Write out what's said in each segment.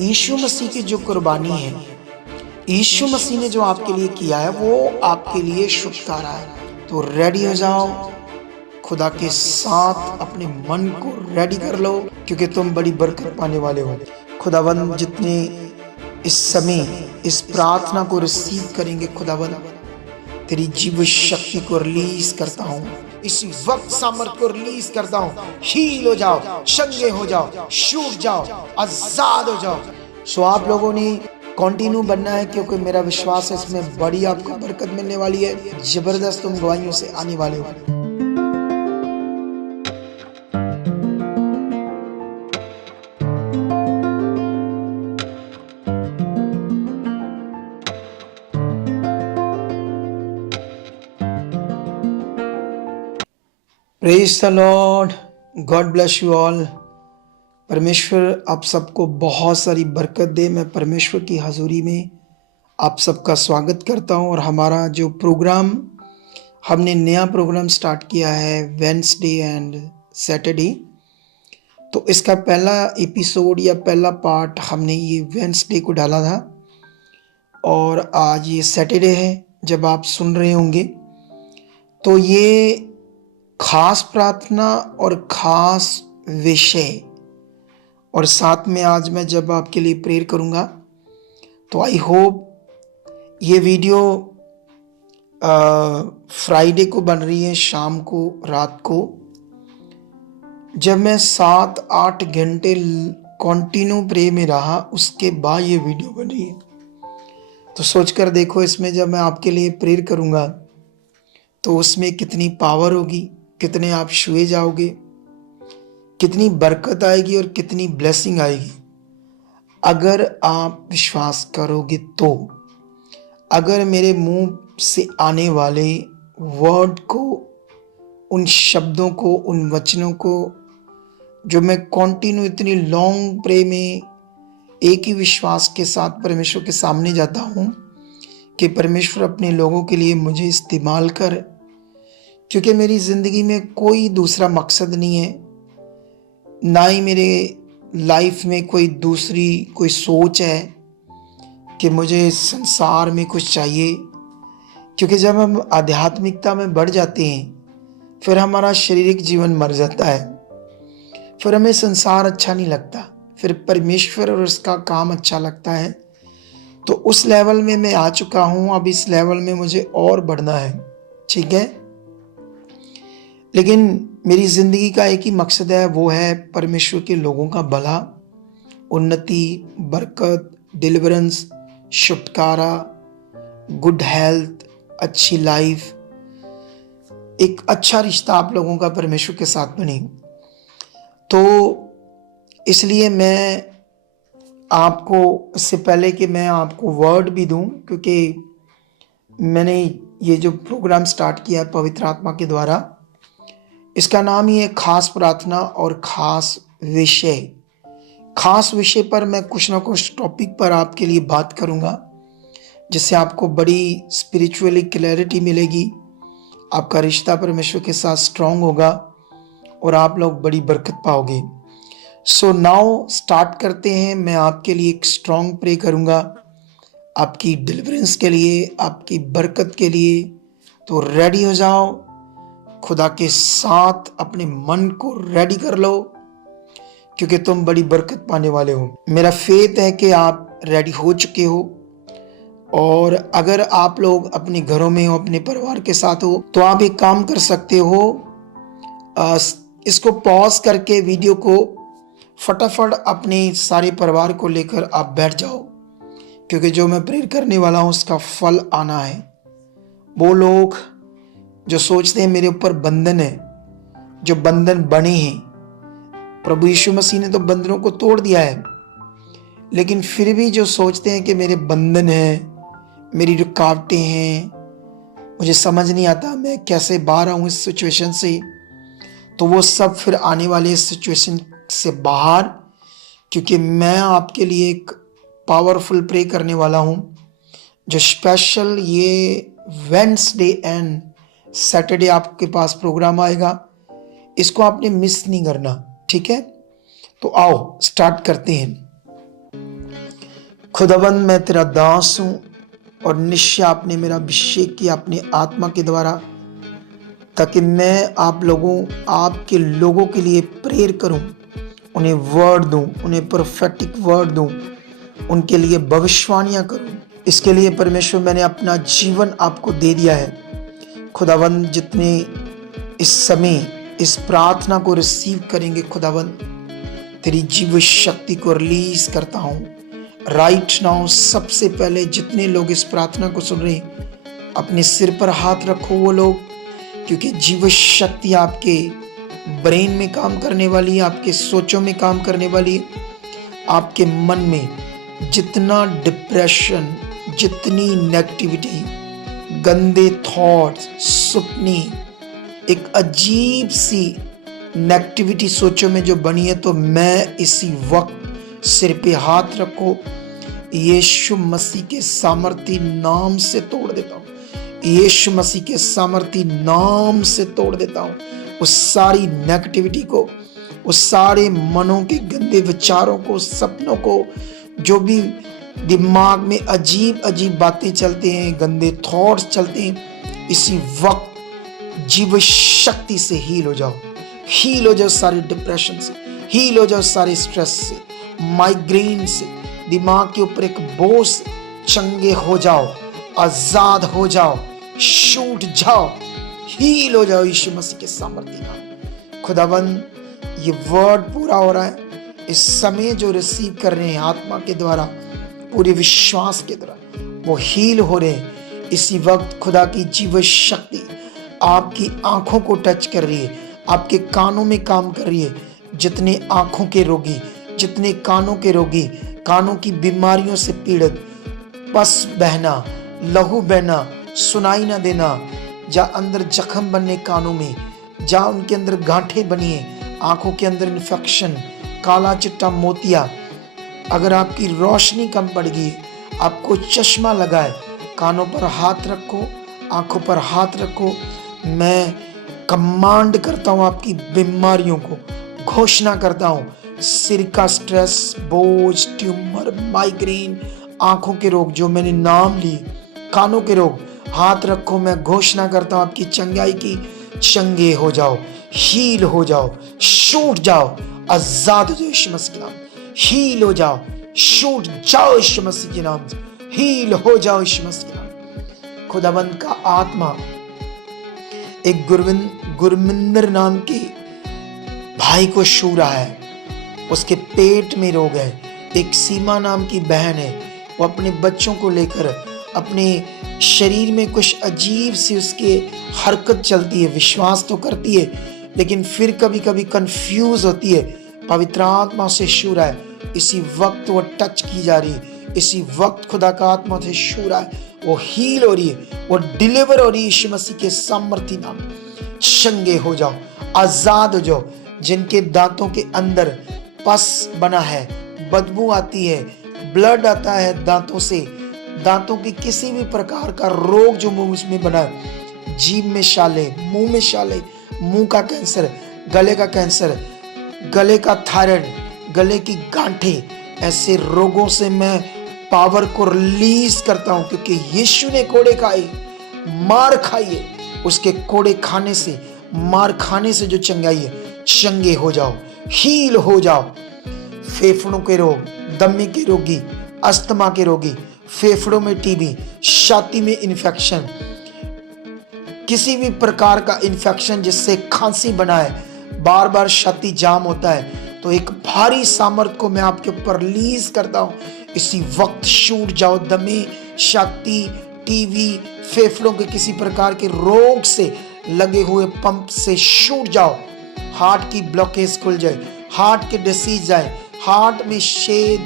यीशु मसीह की जो कुर्बानी है, यीशु मसीह ने जो आपके लिए किया है, वो आपके लिए छुटकारा है। तो रेडी हो जाओ, खुदा के साथ अपने मन को रेडी कर लो, क्योंकि तुम बड़ी बरकत पाने वाले हो। खुदावंद जितने इस समय इस प्रार्थना को रिसीव करेंगे, खुदावंद तेरी जीव शक्ति को रिलीज करता हूँ, इसी वक्त सामर्थ को रिलीज करता हूँ। हील हो जाओ, चंगे हो जाओ, छूट जाओ, आजाद हो जाओ। सो आप लोगों ने कंटिन्यू बनना है, क्योंकि मेरा विश्वास है इसमें बड़ी आपको बरकत मिलने वाली है। जबरदस्त तुम गवाहियों से आने वाले हो। Praise the Lord, God bless you all. परमेश्वर आप सबको बहुत सारी बरकत दे। मैं परमेश्वर की हजूरी में आप सबका स्वागत करता हूं। और हमारा जो प्रोग्राम, हमने नया प्रोग्राम स्टार्ट किया है वेडनेसडे एंड सैटरडे। तो इसका पहला एपिसोड या पहला पार्ट हमने ये वेडनेसडे को डाला था, और आज ये सैटरडे है जब आप सुन रहे होंगे। तो ये खास प्रार्थना और खास विषय, और साथ में आज मैं जब आपके लिए प्रेयर करूंगा, तो आई होप ये वीडियो फ्राइडे को बन रही है, शाम को, रात को, जब मैं 7-8 घंटे कंटिन्यू प्रे में रहा, उसके बाद ये वीडियो बन रही है। तो सोचकर देखो, इसमें जब मैं आपके लिए प्रेयर करूंगा तो उसमें कितनी पावर होगी, कितने आप छुए जाओगे, कितनी बरकत आएगी और कितनी ब्लेसिंग आएगी अगर आप विश्वास करोगे। तो अगर मेरे मुंह से आने वाले वर्ड को, उन शब्दों को, उन वचनों को, जो मैं कंटिन्यू इतनी लॉन्ग प्रे में एक ही विश्वास के साथ परमेश्वर के सामने जाता हूं कि परमेश्वर अपने लोगों के लिए मुझे इस्तेमाल कर, क्योंकि मेरी ज़िंदगी में कोई दूसरा मकसद नहीं है, ना ही मेरे लाइफ में कोई दूसरी कोई सोच है कि मुझे इस संसार में कुछ चाहिए। क्योंकि जब हम आध्यात्मिकता में बढ़ जाते हैं, फिर हमारा शारीरिक जीवन मर जाता है, फिर हमें संसार अच्छा नहीं लगता, फिर परमेश्वर और उसका काम अच्छा लगता है। तो उस लेवल में मैं आ चुका हूँ, अब इस लेवल में मुझे और बढ़ना है, ठीक है। लेकिन मेरी ज़िंदगी का एक ही मकसद है, वो है परमेश्वर के लोगों का भला, उन्नति, बरकत, डिलीवरेंस, छुटकारा, गुड हेल्थ, अच्छी लाइफ, एक अच्छा रिश्ता आप लोगों का परमेश्वर के साथ बने। तो इसलिए मैं आपको, इससे पहले कि मैं आपको वर्ड भी दूं, क्योंकि मैंने ये जो प्रोग्राम स्टार्ट किया है पवित्र आत्मा के द्वारा, इसका नाम ही है खास प्रार्थना और खास विषय। खास विषय पर मैं कुछ ना कुछ टॉपिक पर आपके लिए बात करूंगा, जिससे आपको बड़ी स्पिरिचुअली क्लैरिटी मिलेगी, आपका रिश्ता परमेश्वर के साथ स्ट्रांग होगा और आप लोग बड़ी बरकत पाओगे। सो नाउ स्टार्ट करते हैं। मैं आपके लिए एक स्ट्रांग प्रे करूंगा, आपकी डिलीवरेंस के लिए, आपकी बरकत के लिए। तो रेडी हो जाओ, खुदा के साथ अपने मन को रेडी कर लो, क्योंकि तुम बड़ी बरकत पाने वाले हो। मेरा फेथ है कि आप रेडी हो चुके हो, और अगर आप लोग अपने घरों में हो, अपने परिवार के साथ हो, तो आप एक काम कर सकते हो, इसको पॉज करके वीडियो को फटाफट अपने सारे परिवार को लेकर आप बैठ जाओ, क्योंकि जो मैं प्रेयर करने वाला हूं उसका फल आना है। वो लोग जो सोचते हैं मेरे ऊपर बंधन है, जो बंधन बने हैं, प्रभु यीशु मसीह ने तो बंधनों को तोड़ दिया है, लेकिन फिर भी जो सोचते हैं कि मेरे बंधन हैं, मेरी रुकावटें हैं, मुझे समझ नहीं आता मैं कैसे बाहर आऊं इस सिचुएशन से, तो वो सब फिर आने वाले इस सिचुएशन से बाहर, क्योंकि मैं आपके लिए एक पावरफुल प्रे करने वाला हूं, जो स्पेशल ये वेडनेसडे एंड सैटरडे आपके पास प्रोग्राम आएगा। इसको आपने मिस नहीं करना, ठीक है। तो आओ स्टार्ट करते हैं। खुदावंद मैं तेरा दास हूँ और निश्चय आपने मेरा अभिषेक किया अपनी आत्मा के द्वारा, ताकि मैं आपके लोगों के लिए प्रेयर करूं, उन्हें वर्ड दूं, उन्हें प्रोफेटिक वर्ड दूं, उनके लिए भविष्यवाणियां करूं। इसके लिए परमेश्वर मैंने अपना जीवन आपको दे दिया है। खुदावंद जितने इस समय इस प्रार्थना को रिसीव करेंगे, खुदावंद तेरी जीव शक्ति को रिलीज करता हूँ राइट नाउ। सबसे पहले जितने लोग इस प्रार्थना को सुन रहे हैं, अपने सिर पर हाथ रखो वो लोग, क्योंकि जीव शक्ति आपके ब्रेन में काम करने वाली है, आपके सोचों में काम करने वाली है। आपके मन में जितना डिप्रेशन, जितनी नेगेटिविटी, गंदे थॉट्स, सपने, एक अजीब सी नेगेटिविटी सोचों में जो बनी है, तो मैं इसी वक्त सिर पे हाथ रखो, यीशु मसीह के सामर्थी नाम से तोड़ देता हूँ। यीशु मसीह के सामर्थी नाम से तोड़ देता हूँ उस सारी नेगेटिविटी को, उस सारे मनों के गंदे विचारों को, सपनों को, जो भी दिमाग में अजीब अजीब बातें चलते हैं, गंदे थॉट्स चलते हैं। इसी वक्त जीव शक्ति से हील हो जाओ, हील हो जाओ सारे डिप्रेशन से, हील हो जाओ सारे स्ट्रेस से, माइग्रेन से, दिमाग के ऊपर एक बोझ से चंगे हो जाओ, आजाद हो जाओ, छूट जाओ, हील हो जाओ यीशु मसीह के सामर्थ्य नाम। खुदाबंद ये वर्ड पूरा हो रहा है इस समय, जो रिसीव कर रहे हैं आत्मा के द्वारा, पूरे विश्वास के द्वारा, वो हील हो रहे हैं। इसी वक्त खुदा की जीव शक्ति आपकी आंखों को टच कर रही है, आपके कानों में काम कर रही है। जितने आंखों के रोगी, जितने कानों के रोगी, कानों की बीमारियों से पीड़ित, पस बहना, लहू बहना, सुनाई ना देना, जहाँ अंदर जख्म बनने कानों में, जहाँ उनके अंदर गांठें बनी है, आंखों के अंदर इन्फेक्शन, काला चिट्टा मोतिया, अगर आपकी रोशनी कम पड़ गई, आपको चश्मा लगा है, कानों पर हाथ रखो, आंखों पर हाथ रखो। मैं कमांड करता हूँ आपकी बीमारियों को, घोषणा करता हूँ सिर का स्ट्रेस, बोझ, ट्यूमर, माइग्रेन, आंखों के रोग जो मैंने नाम लिए, कानों के रोग, हाथ रखो। मैं घोषणा करता हूँ आपकी चंगाई की, चंगे हो जाओ, हील हो जाओ, छूट जाओ, आजाद हो जाओ यीशु मसीह के नाम। हील हो जाओ, छूट जाओ यीशु मसीह के नाम से, हील हो जाओ यीशु मसीह के नाम। खुदाबंद का आत्मा एक गुरमिंदर नाम के भाई को छू रहा है, उसके पेट में रोग है। एक सीमा नाम की बहन है, वो अपने बच्चों को लेकर अपने शरीर में कुछ अजीब सी उसके हरकत चलती है, विश्वास तो करती है लेकिन फिर कभी कभी कंफ्यूज होती है। पवित्र आत्मा से छू रहा है, इसी वक्त वो टच की जा रही है, इसी वक्त खुदा का आत्मा से छू रहा है, वो हील हो रही है, वो डिलीवर हो रही है यीशु मसीह के सामर्थी नाम। चंगे हो जाओ, आजाद हो जाओ। जिनके दांतों के अंदर पस बना है, बदबू आती है, ब्लड आता है दांतों से, दांतों की किसी भी प्रकार का रोग जो मुंह में बना है, जीभ में शाले, मुंह में शाले, मुंह का कैंसर, गले का कैंसर, गले का थायराइड, गले की गांठें, ऐसे रोगों से मैं पावर को रिलीज करता हूं, क्योंकि यीशु ने कोड़े खाए, मार खाई है, उसके कोड़े खाने से, मार खाने से जो चंगाई है, चंगे हो जाओ, हील हो जाओ। फेफड़ों के रोग, दमे के रोगी, अस्थमा के रोगी, फेफड़ों में टीबी, छाती में इन्फेक्शन, किसी भी प्रकार का इन्फेक्शन जिससे खांसी बना है, बार बार छाती जाम होता है, तो एक भारी सामर्थ को मैं आपके ऊपर रिलीज करता हूं। इसी वक्त छूट जाओ। दमे, छाती, टीवी, फेफड़ों के किसी प्रकार के रोग से लगे हुए पंप से छूट जाओ। हार्ट की ब्लॉकेज खुल जाए, हार्ट के डिसीज जाए, हार्ट में छेद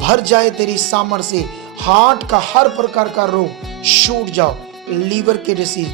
भर जाए तेरी सामर्थ से, हार्ट का हर प्रकार का रोग छूट जाओ। लीवर के डिसीज,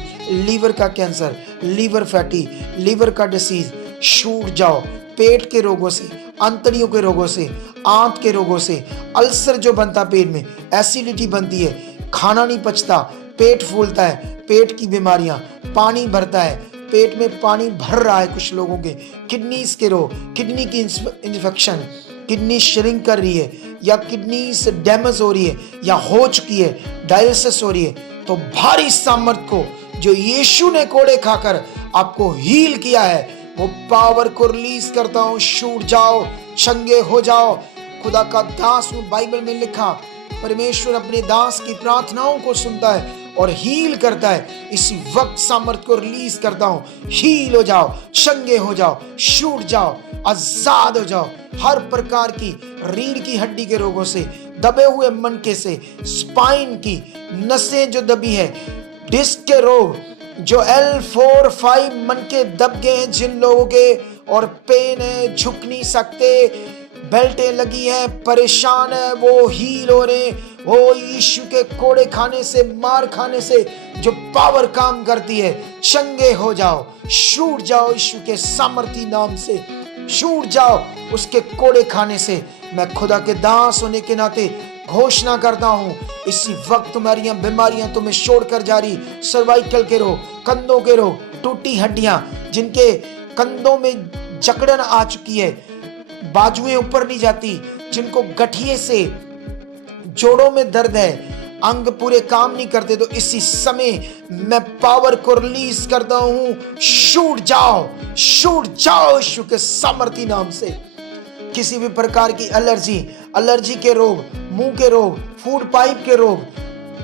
लीवर का कैंसर, लीवर फैटी, लीवर का डिसीज छूट जाओ। पेट के रोगों से, अंतड़ियों के रोगों से, आंत के रोगों से, अल्सर जो बनता पेट में, एसिडिटी बनती है, खाना नहीं पचता, पेट फूलता है, पेट की बीमारियां, पानी भरता है, पेट में पानी भर रहा है कुछ लोगों के, किडनीज के रोग, किडनी की इन्फेक्शन, किडनी श्रिंक कर रही है या किडनी से डैमेज हो रही है या हो चुकी है, डायलिसिस हो रही है, तो भारी सामर्थ को जो यीशु ने कोड़े खाकर आपको हील किया है, वो पावर को रिलीज करता हूं। छूट जाओ, चंगे हो जाओ। खुदा का दास हूं, बाइबल में लिखा परमेश्वर अपने दास की प्रार्थनाओं को सुनता है और हील करता है। इसी वक्त सामर्थ को रिलीज करता हूं। हील हो जाओ, चंगे हो जाओ, छूट जाओ, आजाद हो जाओ हर प्रकार की रीढ़ की हड्डी के रोगों से, दबे हुए मनके से, स्पाइन की नसें जो दबी है, डिस्क के रोग, जो L4, 5 मनके दब गए हैं जिन लोगों के, और पेन है, झुक नहीं सकते, बेल्टें लगी हैं, परेशान है, वो हील हो रहे। वो यीशु के कोड़े खाने से, मार खाने से जो पावर काम करती है, चंगे हो जाओ, छूट जाओ यीशु के सामर्थी नाम से, छूट जाओ उसके कोड़े खाने से। मैं खुदा के दास होने के नाते घोषणा करता हूं, इसी वक्त तुम्हारी बीमारियां तुम्हें छोड़कर जा रही। सर्वाइकल के रोग, कंधों के रोग, टूटी हड्डियां, जिनके कंधों में जकड़न आ चुकी है, बाजुएं ऊपर नहीं जाती, जिनको गठिए से जोड़ों में दर्द है, अंग पूरे काम नहीं करते, तो इसी समय मैं पावर को रिलीज करता हूं। छूट जाओ, छूट जाओ यीशु के सामर्थी नाम से। किसी भी प्रकार की एलर्जी के रोग, मुंह के रोग, फूड पाइप के रोग,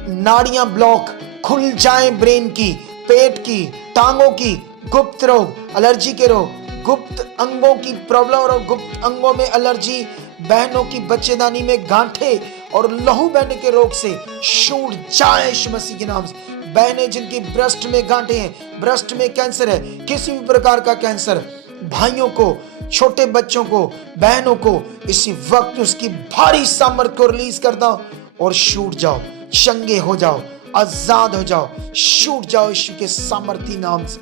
नाड़ियां ब्लॉक खुल जाएं, ब्रेन की, पेट की, टांगों की, गुप्त रोग, एलर्जी के रोग, गुप्त अंगों की प्रॉब्लम और गुप्त अंगों में एलर्जी, बहनों की बच्चेदानी में गांठे और लहू बहने के रोग से छूट जाए यीशु मसीह के नाम से। बहनें जिनकी ब्रेस्ट में गांठे हैं, ब्रेस्ट में कैंसर है, किसी भी प्रकार का कैंसर, भाइयों को, छोटे बच्चों को, बहनों को, इसी वक्त उसकी भारी सामर्थ को रिलीज करता हूं और छूट जाओ, चंगे हो जाओ, आजाद हो जाओ, छूट जाओ यीशु के सामर्थी नाम से,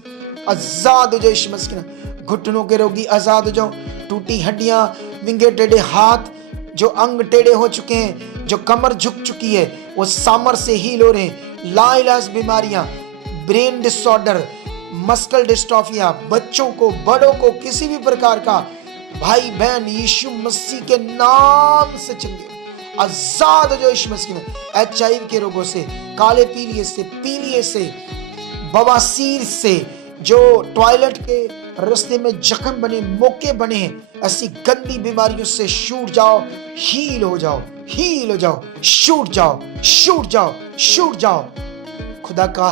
आजाद हो जाओ यीशु मसीह के नाम। घुटनों के रोगी आजाद हो जाओ, टूटी हड्डियां, विंगे टेढ़े हाथ, जो अंग टेढ़े हो चुके हैं, जो कमर झुक चुकी है, वो सामर्थ से हील हो रहे हैं। लाइलाज बीमारियां, ब्रेन डिसऑर्डर, मस्कुलर डिस्ट्रोफिया, बच्चों को, बड़ों को, किसी भी प्रकार का, भाई बहन यीशु मसीह के नाम से चंगे, आजाद हो जाओ यीशु मसीह में। HIV के रोगों से, काले पीलिए से, बवासीर से, जो टॉयलेट के रास्ते में जख्म बने, मोके बने हैं, ऐसी गंदी बीमारियों से छूट जाओ, हील हो जाओ, हील हो जाओ, छूट जाओ, छूट जाओ, छूट जाओ। खुदा का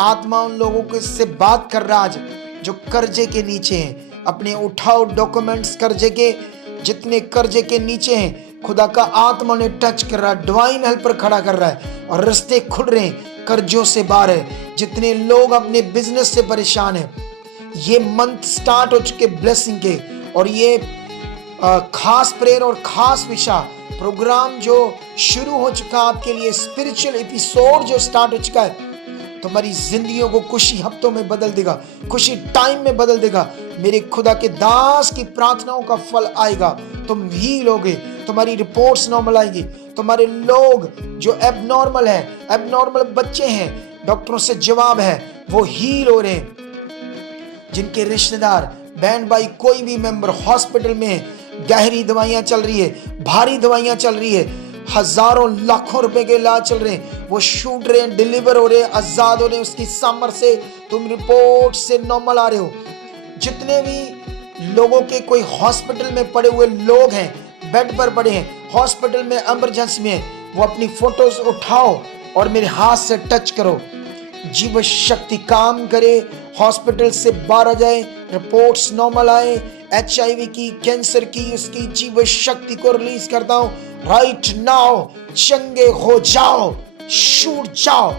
आत्मा उन लोगों को इससे बात कर रहा आज जो कर्जे के नीचे हैं। अपने उठाओ डॉक्यूमेंट्स, कर्जे के, जितने कर्जे के नीचे हैं, खुदा का आत्मा उन्हें टच कर रहा है, डिवाइन हेल्पर खड़ा कर रहा है और रास्ते खुल रहे हैं, कर्जों से बाहर है। जितने लोग अपने बिजनेस से परेशान हैं, ये मंथ स्टार्ट हो चुके ब्लेसिंग के, और ये खास प्रेयर और खास विशा प्रोग्राम जो शुरू हो चुका आपके लिए, स्पिरिचुअल एपिसोड जो स्टार्ट हो चुका है, तुम्हारी जिंदगियों को खुशी हफ्तों में बदल देगा, खुशी टाइम में बदल देगा। मेरे खुदा के दास की प्रार्थनाओं का फल आएगा, तुम हील होगे, तुम्हारी रिपोर्ट्स नॉर्मल आएंगी। तुम्हारे लोग जो एबनॉर्मल है, एबनॉर्मल बच्चे हैं, डॉक्टरों से जवाब है, वो हील हो रहे हैं। जिनके रिश्तेदार, बहन भाई, कोई भी मेंबर हॉस्पिटल में है, गहरी दवाइयां चल रही है, भारी दवाइयां चल रही है, हजारों लाखों रुपए के इलाज चल रहे हैं, वो छूट रहे हैं, डिलीवर हो रहे हैं, आजाद हो रहे हैं उसकी सामर्थ से। तुम रिपोर्ट से नॉर्मल आ रहे हो। जितने भी लोगों के कोई हॉस्पिटल में पड़े हुए लोग हैं, बेड पर पड़े हैं, हॉस्पिटल में इमरजेंसी में, वो अपनी फोटोज उठाओ और मेरे हाथ से टच करो। जीव शक्ति काम करे, हॉस्पिटल से बाहर आ जाए, रिपोर्ट्स नॉर्मल आए, HIV की, कैंसर की, उसकी जीव शक्ति को रिलीज करता हूं राइट नाउ। चंगे हो जाओ, छूट जाओ।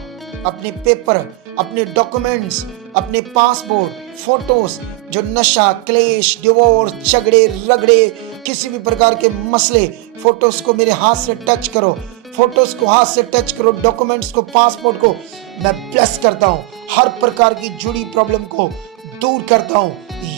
अपने पेपर, अपने डॉक्यूमेंट्स, अपने पासपोर्ट, फोटोज, जो नशा, क्लेश, डिवोर्स, झगड़े रगड़े, किसी भी प्रकार के मसले, फोटोज को मेरे हाथ से टच करो, फोटोज को हाथ से टच करो, डॉक्यूमेंट्स को, पासपोर्ट को मैं ब्लेस करता हूं। हर प्रकार की जुड़ी प्रॉब्लम को दूर करता हूं,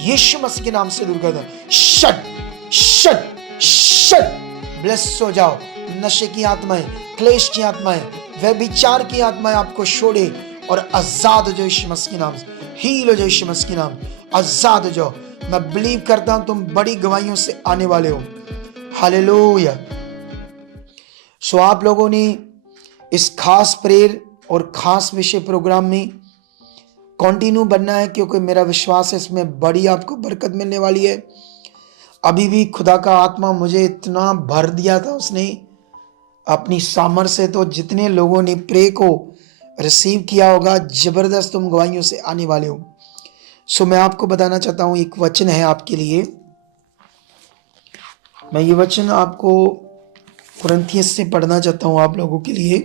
यीशु मसीह के नाम से दूर करता हूं। शट शट शट, ब्लेस हो जाओ। नशे की आत्माएं, क्लेश की आत्माएं, व्यभिचार की आत्माएं आपको छोड़े और आजाद हो जाओ यीशु मसीह के नाम से। हील हो जाओ यीशु मसीह के नाम, आजाद हो जाओ। मैं बिलीव करता हूं तुम बड़ी गवाहियों से आने वाले हो। हालेलुया। सो आप लोगों ने इस खास प्रेयर और खास विषय प्रोग्राम में कंटिन्यू बनना है, क्योंकि मेरा विश्वास है इसमें बड़ी आपको बरकत मिलने वाली है। अभी भी खुदा का आत्मा मुझे इतना भर दिया था उसने अपनी सामर्थ से, तो जितने लोगों ने प्रे को रिसीव किया होगा, जबरदस्त तुम गवाहियों से आने वाले हो। सो मैं आपको बताना चाहता हूँ, एक वचन है आपके लिए। मैं ये वचन आपको कुरिन्थियस से पढ़ना चाहता हूँ आप लोगों के लिए।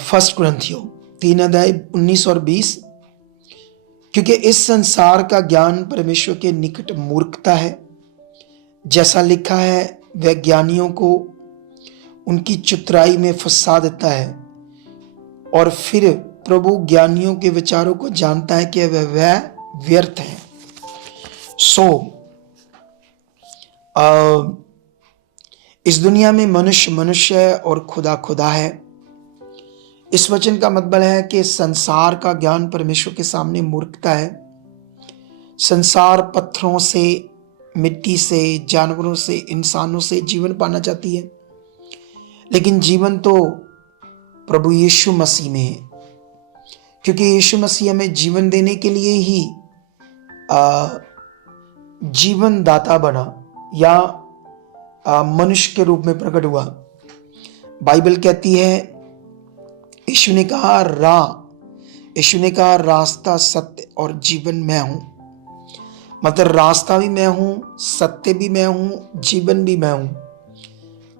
फर्स्ट कुरिन्थियों 3 अध्याय 19 और 20। क्योंकि इस संसार का ज्ञान परमेश्वर के निकट मूर्खता है, जैसा लिखा है, वह ज्ञानियों को उनकी चतुराई में फंसा देता है। और फिर प्रभु ज्ञानियों के विचारों को जानता है कि वह व्यर्थ है। सो इस दुनिया में मनुष्य मनुष्य है और खुदा खुदा है। इस वचन का मतलब है कि संसार का ज्ञान परमेश्वर के सामने मूर्खता है। संसार पत्थरों से, मिट्टी से, जानवरों से, इंसानों से जीवन पाना चाहती है, लेकिन जीवन तो प्रभु यीशु मसीह में है। क्योंकि यीशु मसीह हमें जीवन देने के लिए ही जीवन दाता बना, या मनुष्य के रूप में प्रकट हुआ। बाइबल कहती है, यीशु ने कहा रास्ता, सत्य और जीवन मैं हूं। मतलब रास्ता भी मैं हूं, सत्य भी मैं हूं, जीवन भी मैं हूं।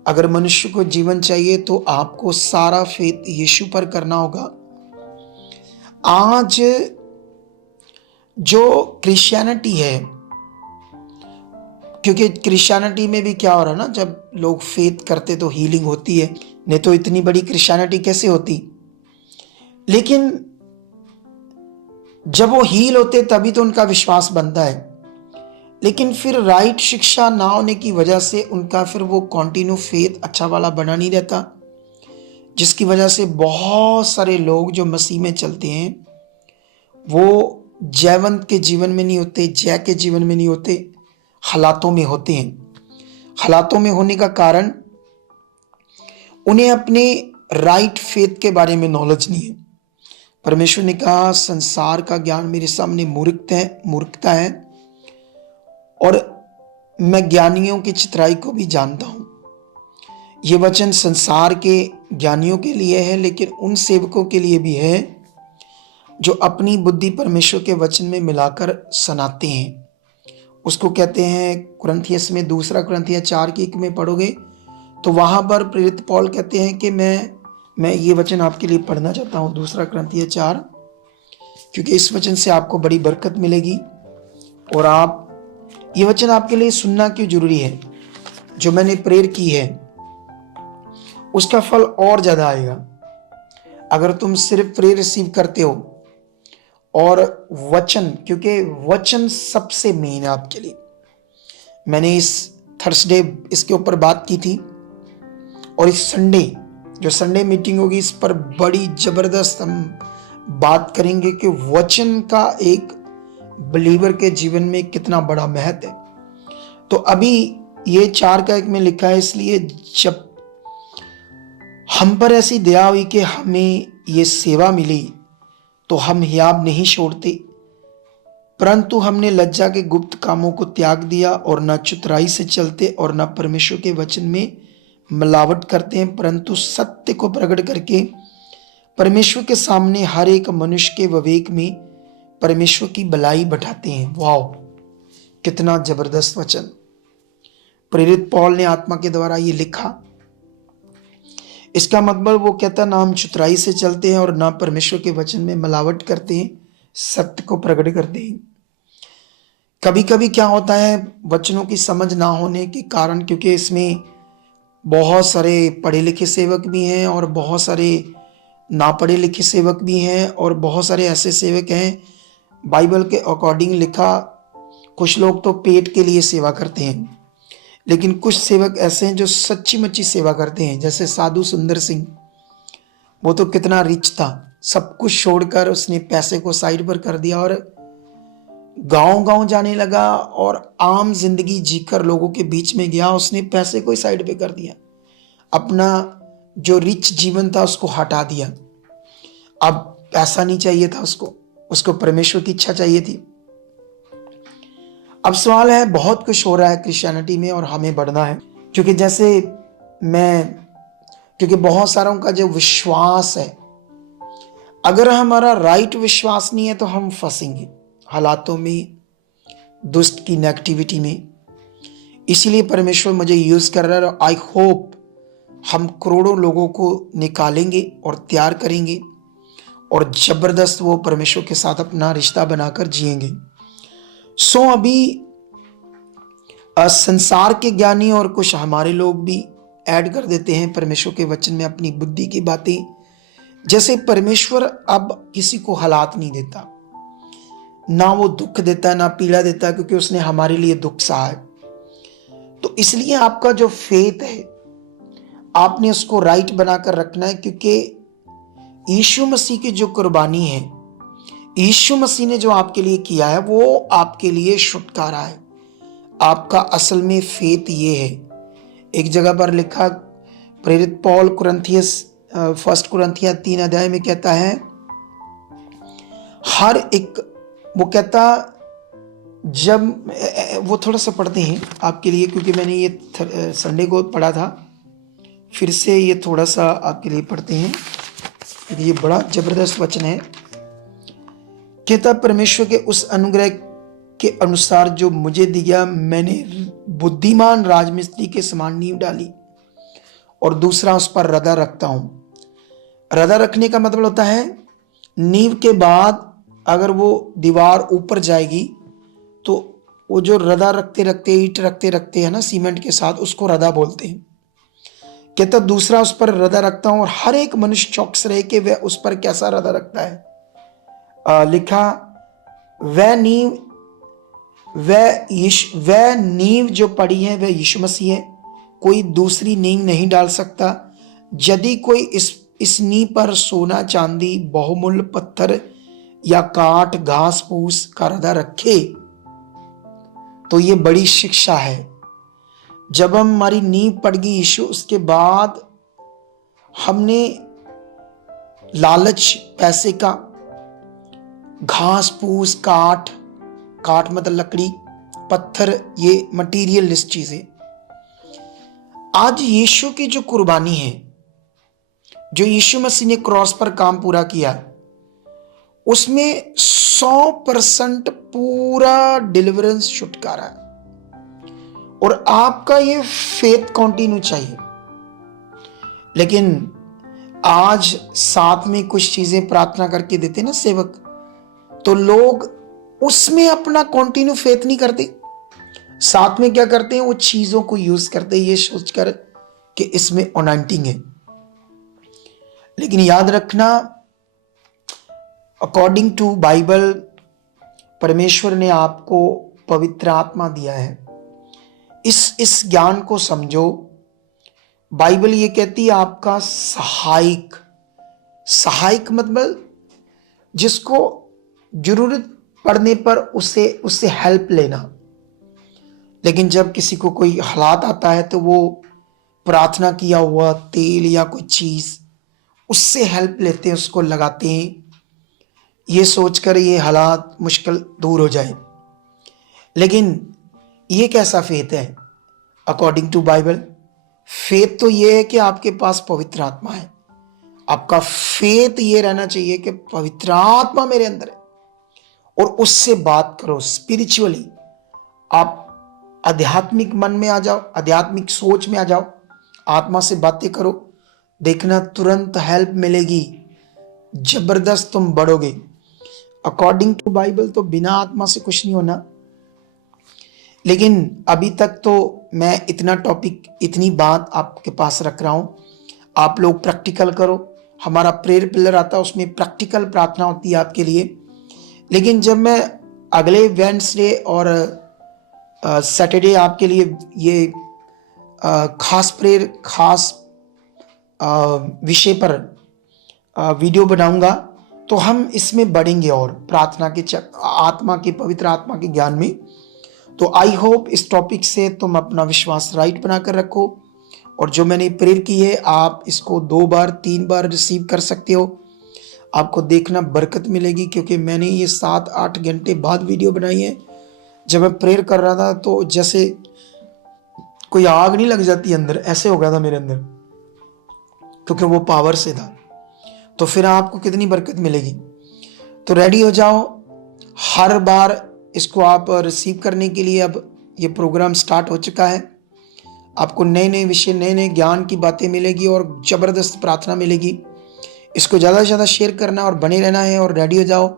अगर मनुष्य को जीवन चाहिए तो आपको सारा फेथ यीशु पर करना होगा। आज जो क्रिश्चियनिटी है, क्योंकि क्रिश्चियनिटी में भी क्या हो रहा है ना, जब लोग फेथ करते तो हीलिंग होती है, नहीं तो इतनी बड़ी क्रिश्चियनिटी कैसे होती। लेकिन जब वो हील होते तभी तो उनका विश्वास बनता है। लेकिन फिर राइट शिक्षा ना होने की वजह से उनका फिर वो कंटिन्यू फेथ अच्छा वाला बना नहीं रहता, जिसकी वजह से बहुत सारे लोग जो मसीह में चलते हैं वो जयवंत के जीवन में नहीं होते, जय के जीवन में नहीं होते, हालातों में होते हैं। हालातों में होने का कारण उन्हें अपने राइट फेथ के बारे में नॉलेज नहीं है। परमेश्वर ने कहा संसार का ज्ञान मेरे सामने मूर्खता है, और मैं ज्ञानियों की चितराई को भी जानता हूं। ये वचन संसार के ज्ञानियों के लिए है, लेकिन उन सेवकों के लिए भी है जो अपनी बुद्धि परमेश्वर के वचन में मिलाकर सुनाते हैं। उसको कहते हैं कुरिन्थियस में, दूसरा कुरिन्थियस 4:1 में पढ़ोगे तो वहां पर प्रेरित पौल कहते हैं कि मैं ये वचन आपके लिए पढ़ना चाहता हूं, दूसरा कुरिन्थियस 4, क्योंकि इस वचन से आपको बड़ी बरकत मिलेगी। और आप ये वचन आपके लिए सुनना क्यों जरूरी है, जो मैंने प्रेयर की है उसका फल और ज्यादा आएगा अगर तुम सिर्फ प्रेयर रिसीव करते हो और वचन, क्योंकि वचन सबसे मेन है आपके लिए। मैंने इस थर्सडे इसके ऊपर बात की थी, और इस संडे जो संडे मीटिंग होगी इस पर बड़ी जबरदस्त हम बात करेंगे कि वचन का एक बिलीवर के जीवन में कितना बड़ा महत्व है। तो अभी ये 4:1 में लिखा है, इसलिए जब हम पर ऐसी दया हुई कि हमें ये सेवा मिली तो हम हियाब नहीं छोड़ते, परंतु हमने लज्जा के गुप्त कामों को त्याग दिया और न चतुराई से चलते और न परमेश्वर के वचन में मिलावट करते हैं, परंतु सत्य को प्रकट करके परमेश्वर के सामने हर एक मनुष्य के विवेक में परमेश्वर की भलाई बढ़ाते हैं। वाह, कितना जबरदस्त वचन। प्रेरित पौल ने आत्मा के द्वारा ये लिखा। इसका मतलब वो कहता ना हम चतुराई से चलते हैं और ना परमेश्वर के वचन में मिलावट करते हैं, सत्य को प्रकट करते हैं। कभी कभी क्या होता है, वचनों की समझ ना होने के कारण, क्योंकि इसमें बहुत सारे पढ़े लिखे सेवक भी हैं और बहुत सारे ना पढ़े लिखे सेवक भी हैं, और बहुत सारे ऐसे सेवक हैं बाइबल के अकॉर्डिंग लिखा, कुछ लोग तो पेट के लिए सेवा करते हैं, लेकिन कुछ सेवक ऐसे हैं जो सच्ची मच्ची सेवा करते हैं। जैसे साधु सुंदर सिंह, वो तो कितना रिच था, सब कुछ छोड़कर उसने पैसे को साइड पर कर दिया और गांव-गांव जाने लगा और आम ज़िंदगी जीकर लोगों के बीच में गया। उसने पैसे को ही साइड पे कर दिया। अपना जो रिच जीवन था उसको हटा दिया। अब पैसा नहीं चाहिए था उसको परमेश्वर की इच्छा चाहिए थी। अब सवाल है, बहुत कुछ हो रहा है क्रिश्चियनिटी में और हमें बढ़ना है, क्योंकि क्योंकि बहुत सारों का जो विश्वास है, अगर हमारा राइट विश्वास नहीं है तो हम फंसेंगे हालातों में, दुष्ट की नेगेटिविटी में। इसीलिए परमेश्वर मुझे यूज कर रहा है। आई होप हम करोड़ों लोगों को निकालेंगे और तैयार करेंगे और जबरदस्त वो परमेश्वर के साथ अपना रिश्ता बनाकर जिएंगे। अभी संसार के ज्ञानी और कुछ हमारे लोग भी ऐड कर देते हैं परमेश्वर के वचन में अपनी बुद्धि की बातें। जैसे परमेश्वर अब किसी को हालात नहीं देता, ना वो दुख देता है ना पीड़ा देता है, क्योंकि उसने हमारे लिए दुख सहा है। तो इसलिए आपका जो फेथ है आपने उसको राइट बनाकर रखना है, क्योंकि यीशु मसीह की जो कुर्बानी है, यीशु मसीह ने जो आपके लिए किया है वो आपके लिए छुटकारा है। आपका असल में फेथ ये है। एक जगह पर लिखा प्रेरित पौल फर्स्ट कुरिन्थियों 3 अध्याय में कहता है, हर एक, वो कहता, जब वो थोड़ा सा पढ़ते हैं आपके लिए, क्योंकि मैंने ये संडे को पढ़ा था, फिर से ये थोड़ा सा आपके लिए पढ़ते हैं, ये बड़ा जबरदस्त वचन है। कहता, परमेश्वर के उस अनुग्रह के अनुसार जो मुझे दिया, मैंने बुद्धिमान राजमिस्त्री के समान नींव डाली और दूसरा उस पर रदा रखता हूं। रदा रखने का मतलब होता है, नींव के बाद अगर वो दीवार ऊपर जाएगी तो वो जो रदा रखते रखते, ईंट रखते रखते है ना सीमेंट के साथ, उसको रदा बोलते हैं। कहता, दूसरा उस पर रदा रखता हूं और हर एक मनुष्य चौकस रहे कि वह उस पर कैसा रदा रखता है। लिखा, वह नींव जो पड़ी है वह यीशु मसीह है, कोई दूसरी नींव नहीं डाल सकता। यदि कोई इस नींव पर सोना चांदी बहुमूल्य पत्थर या काठ घास फूस का रदा रखे तो ये बड़ी शिक्षा है। जब हमारी नींव पड़ गई यीशु, उसके बाद हमने लालच पैसे का, घास फूस, काठ मतलब लकड़ी, पत्थर, ये मटीरियलिस्ट चीजें। आज यीशु की जो कुर्बानी है, जो यीशु मसीह ने क्रॉस पर काम पूरा किया, उसमें 100% पूरा डिलीवरेंस, छुटकारा है। और आपका ये फेथ कंटिन्यू चाहिए। लेकिन आज साथ में कुछ चीजें प्रार्थना करके देते ना सेवक, तो लोग उसमें अपना कंटिन्यू फेथ नहीं करते। साथ में क्या करते हैं, वो चीजों को यूज करते हैं ये सोचकर कि इसमें अनॉइंटिंग है। लेकिन याद रखना, अकॉर्डिंग टू बाइबल, परमेश्वर ने आपको पवित्र आत्मा दिया है। इस ज्ञान को समझो। बाइबल ये कहती है आपका सहायक मतलब जिसको जरूरत पड़ने पर उससे हेल्प लेना। लेकिन जब किसी को कोई हालात आता है तो वो प्रार्थना किया हुआ तेल या कोई चीज, उससे हेल्प लेते हैं, उसको लगाते हैं, ये सोचकर ये हालात मुश्किल दूर हो जाए। लेकिन ये कैसा फेथ है अकॉर्डिंग टू बाइबल? फेथ तो ये है कि आपके पास पवित्र आत्मा है। आपका फेथ ये रहना चाहिए कि पवित्र आत्मा मेरे अंदर है, और उससे बात करो स्पिरिचुअली। आप आध्यात्मिक मन में आ जाओ, आध्यात्मिक सोच में आ जाओ, आत्मा से बातें करो, देखना तुरंत हेल्प मिलेगी, जबरदस्त तुम बढ़ोगे। अकॉर्डिंग टू बाइबल तो बिना आत्मा से कुछ नहीं होना। लेकिन अभी तक तो मैं इतनी बात आपके पास रख रहा हूं। आप लोग प्रैक्टिकल करो। हमारा प्रेयर पिलर आता है, उसमें प्रैक्टिकल प्रार्थना होती है आपके लिए। लेकिन जब मैं अगले वेडनेसडे और सैटरडे आपके लिए ये खास प्रेयर, खास विषय पर वीडियो बनाऊंगा, तो हम इसमें बढ़ेंगे और प्रार्थना के आत्मा के, पवित्र आत्मा के ज्ञान में। तो आई होप इस टॉपिक से तुम अपना विश्वास राइट बनाकर रखो, और जो मैंने प्रेयर की है आप इसको 2 बार 3 बार रिसीव कर सकते हो। आपको देखना बरकत मिलेगी, क्योंकि मैंने ये 7-8 घंटे बाद वीडियो बनाई है। जब मैं प्रेयर कर रहा था तो जैसे कोई आग नहीं लग जाती अंदर, ऐसे हो गया था मेरे अंदर, क्योंकि वो पावर से था। तो फिर आपको कितनी बरकत मिलेगी। तो रेडी हो जाओ, हर बार इसको आप रिसीव करने के लिए। अब ये प्रोग्राम स्टार्ट हो चुका है, आपको नए नए विषय, नए नए ज्ञान की बातें मिलेगी और ज़बरदस्त प्रार्थना मिलेगी। इसको ज़्यादा से ज़्यादा शेयर करना और बने रहना है, और रेडी हो जाओ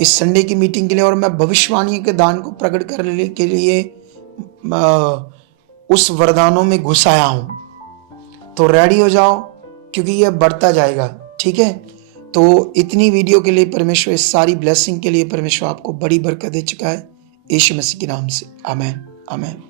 इस संडे की मीटिंग के लिए। और मैं भविष्यवाणी के दान को प्रकट करने के लिए उस वरदानों में घुस आया हूँ। तो रेडी हो जाओ, क्योंकि यह बढ़ता जाएगा, ठीक है। तो इतनी वीडियो के लिए परमेश्वर, इस सारी ब्लेसिंग के लिए परमेश्वर आपको बड़ी बरकत दे चुका है, यीशु मसीह के नाम से। आमीन, आमीन।